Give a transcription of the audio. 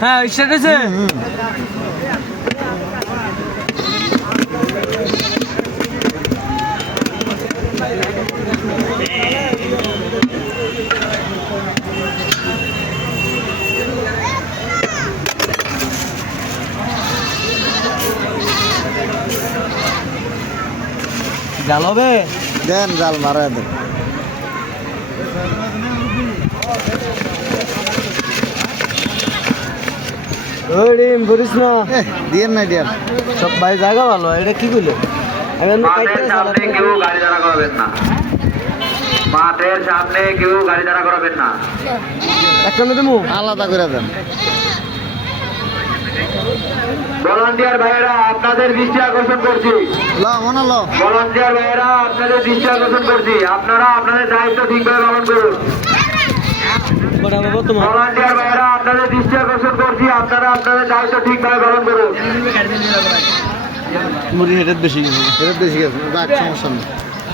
হ্যাঁ স্টার্ট আছে। জাল হবে, দেন জাল মারা দেন। ওই ডিম করিস না, দিয়েন না দিয়েন। সব ভাই জায়গা ভালো। এটা কি করলো? মাঠের সামনে কেউ গাড়ি দাঁড়া করাবেন না, মাঠের সামনে কেউ গাড়ি দাঁড়া করাবেন না। একটা দেবো আলাদা করে দেন। ভলান্টিয়ার ভাইয়েরা আপনাদের দৃষ্টি আকর্ষণ করছি, মনে লো ভলান্টিয়ার ভাইয়েরা আপনাদের দৃষ্টি আকর্ষণ করছি, আপনারা আপনাদের দায়িত্ব ঠিকভাবে পালন করুন। ভলান্টিয়ার ভাইয়েরা আপনাদের দৃষ্টি আকর্ষণ করছি, আপনারা আপনাদের দায়িত্ব ঠিকভাবে পালন করুন। মুড়ি হেঁটে বেশি এটা বেশি গেছে, সমস্যা নেই।